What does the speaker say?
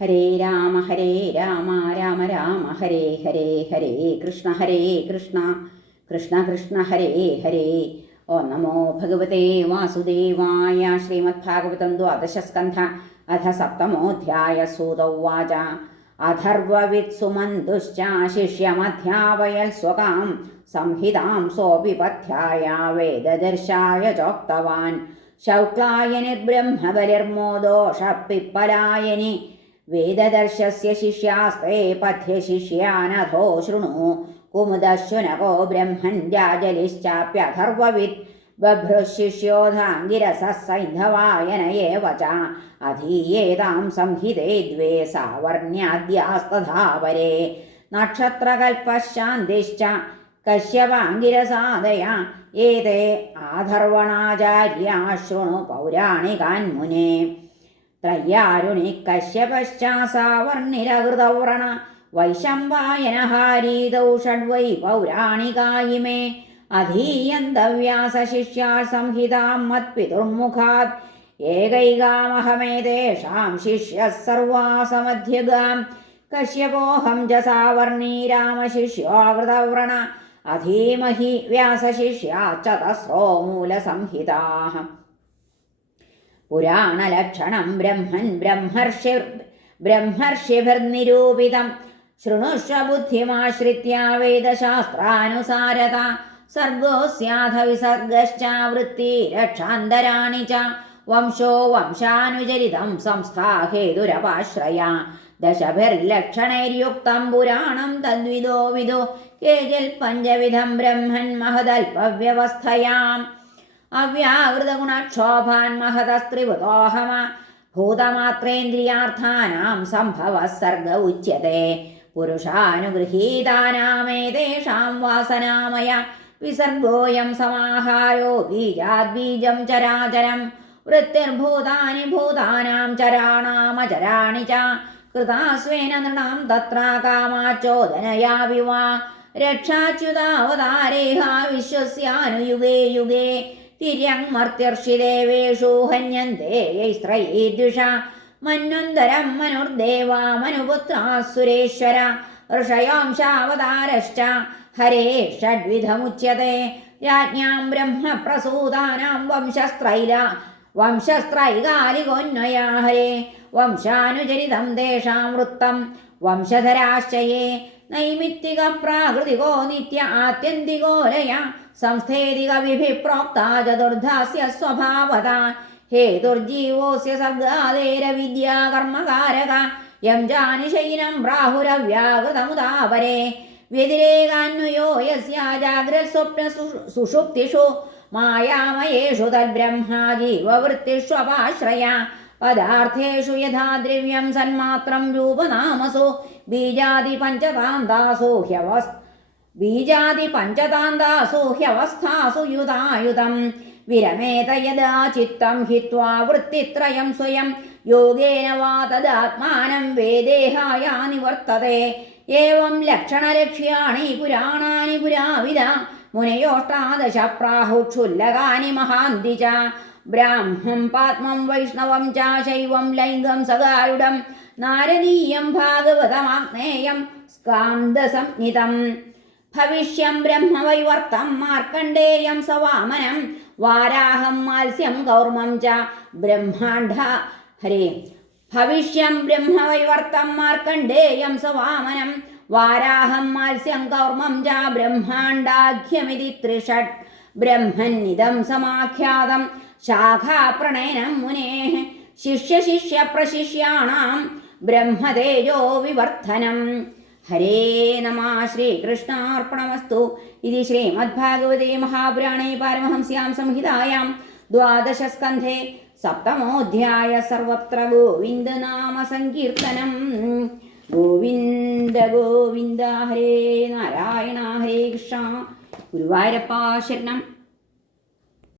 ഹരേ രാമ രാമ രാമ ഹരേ ഹരേ ഹരേ കൃഷ്ണ കൃഷ്ണ കൃഷ്ണ ഹരേ ഹരേ. ഓം നമോ ഭഗവതേ വാസുദേവായ. ശ്രീമദ്ഭാഗവതം ദ്വാദശസ്കന്ധ അധ സപ്തമോധ്യായ. സൂത ഉവാച അഥർവവിത്സുമന്തുശ്ച ശിഷ്യമധ്യാപയൽ സ്വകാം സംഹിതാം സോപിപഥ്യായ വേദദർശായ ചോക്തവാൻ. ശൗക്ലായനി ബ്രഹ്മബലിർമോദോഷ പിപ്പലായനി വേദദർശസ്യ ശിഷ്യാസ്തേ പഥ്യശിഷ്യാനധോ ശൃണു. കുമുദശ്വനകോ ബ്രഹ്മൻ രാജലിശ്ചാപ്യഥർവവിത് ബഭ്രുശിഷ്യോധാംഗിരസഃ സൈന്ധവായന ഏവ ച. അധീയേതാം സംഹിതേ ദ്വേ സാവർണ്യാദ്യാസ്തഥാ പരേ. നക്ഷത്രകൽപശാന്തിശ്ച കശ്യപാംഗിരസാദയ ഏതേ ആധർവണാചാര്യാ ശൃണു പൗരാണികാൻ മുനേ. ത്രയ്യാരുണി കശ്യപശ്ചാസാവർണിരകൃതവ്രണ വൈശമ്പായനഹാരീതൗ ഷഡ്വൈ പൗരാണികായിമേ. അധീയന്തവ്യാസശിഷ്യാ സംഹിതാം മത്പിതുർമുഖാത് ഏകൈകാമഹമേതേഷാം ശിഷ്യഃ സർവാസമധ്യഗാം. കശ്യപോഹം ച സാവർണീ രാമശിഷ്യോകൃതവ്രണ അധീമഹി വ്യാസശിഷ്യാശ്ചതസ്രോ മൂലസംഹിതാഃ. പുരാണലക്ഷണം ബ്രഹ്മൻ ബ്രഹ്മർഷിഭിർനിരൂപിതം ശൃണുഷ്വ ബുദ്ധിമാശ്രിത്യ വേദശാസ്ത്രാനുസാരത. സർഗോസ്യാഥ വിസർഗശ്ച വൃത്തിരക്ഷാന്തരാണി ച. വംശോ വംശാനുചരിതം സംസ്ഥാഹേതുരപാശ്രയ. ദശഭിർലക്ഷണൈര്യുക്തം പുരാണം തദ്വിദോ വിദു. കേചിൽ പഞ്ചവിധം ബ്രഹ്മൻ മഹദൽപവ്യവസ്ഥയാം. അവ്യാകൃതഗുണക്ഷോഭാൻ മഹതസ്ത്രിവൃതോഹമ ഭൂതമാത്രേന്ദ്രിയാർത്ഥാനാം സംഭവഃ സർഗ ഉച്യത്തെ. പുരുഷാനുഗൃഹീതാനാമേതേഷാം വാസനാമയ വിസർഗോയം സമാഹാരോ ബീജാദ്ബീജം ചരാചരം. വൃത്തിർഭൂതാനി ഭൂതാനാം ചരാണാമചരാണി ച. കൃതാസ്വേന നൃണാം തത്ര കാമാചോദനയാ വിവാ. രക്ഷാച്യുതാവതാരേഹ വിശ്വസ്യാനുയുഗേ യുഗേ. തിര്യങ്മർത്യർഷിദേവേഷു ഹന്യന്തേ യൈസ്ത്രയീദ്വിഷ. മന്വന്തരം മനുർദേവാ മനുപുത്രാസുരേശ്വര. ഋഷയോംശാവതാരശ്ച ഹരേ ഷഡ്വിധമുച്യത്തെ. രാജ്ഞാം ബ്രഹ്മപ്രസൂതാനാം വംശസ്ത്രൈകാലികോന്വയാ ഹരേ. വംശാനുചരിതം തേഷാം വൃത്തം വംശധരാശ്ച യേ. നൈമിത്തിക പ്രാകൃതികോ നിത്യ ആത്യന്തികോ ലയ. സംസ്ഥേതിക വിഭി പ്രോക്താ ചതുർധാസ്യ സ്വഭാവത. ഹേതുർജീവോസ്യ സർഗാദേരവിദ്യാ കർമ്മകാരക. യം ജാനിശൈനം പ്രാഹുരവ്യാകൃതമുദാപരേ. വ്യതിരേകാന്വയോ യസ്യ ജാഗ്രസ്വപ്ന സുഷുപ്തിഷു. മായാമയേഷു തദ്ബ്രഹ്മാ ജീവവൃത്തിഷ്വപാശ്രയ. പദാർത്ഥേഷു യഥാ ദ്രവ്യം സന്മാത്രം രൂപനാമസു. ബീജാദി പഞ്ചതാന്താസു ഹ്യവസ്ഥാസു യുതായുധം. വിരമേത യദാ ചിത്തം ഹിത്വാ വൃത്തിത്രയം സ്വയം. യോഗേന വാ തദാത്മാനം വേദേഹായ നിവർത്തതേ. ഏവം ലക്ഷണലക്ഷ്യാണി പുരാണാനി പുരാവിദ. മുനയോഷ്ടാദശ പ്രാഹുക്ഷുല്ലകാനി മഹാന്തി ച. ബ്രാഹ്മം പാത്മം വൈഷ്ണവം ച ശൈവം ലൈംഗം സകാരുഡം. നാരദീയം ഭാഗവതമാഗ്നേയം സ്കാന്ദസംഹിതം. ഭവിഷ്യം ബ്രഹ്മവൈവർത്തം മാർക്കണ്ഡേയം സവാമനം. വാരാഹം മാത്സ്യം കൗർമം ച ബ്രഹ്മാണ്ഡ ഹരേ. ഭവിഷ്യം ബ്രഹ്മവൈവർത്തം മാർക്കണ്ഡേയം സവാമനം. വാരാഹം മാത്സ്യം കൗർമം ച ബ്രഹ്മാണ്ഡാഖ്യമിതി ത്രിഷഡ്. ബ്രഹ്മന്നിദം സമാഖ്യാതം ശാഖാപ്രണയനം മുനേഃ. ശിഷ്യശിഷ്യപ്രശിഷ്യാണാം ബ്രഹ്മതേജോ വിവർദ്ധനം. ഹരേ നമഃ. ശ്രീകൃഷ്ണാർപ്പണമസ്തു. ഇതി ശ്രീമദ്ഭാഗവതേ മഹാപുരാണേ പാരമഹംസ്യാം സംഹിതായാം ദ്വാദശസ്കന്ധേ സപ്തമോധ്യായ. സർവത്ര ഗോവിന്ദനാമ സങ്കീർത്തനം. ഗോവിന്ദ ഗോവിന്ദ. ഹരേ നാരായണ ഹരേ കൃഷ്ണ. ഗുരുവായൂരപ്പ ശരണം.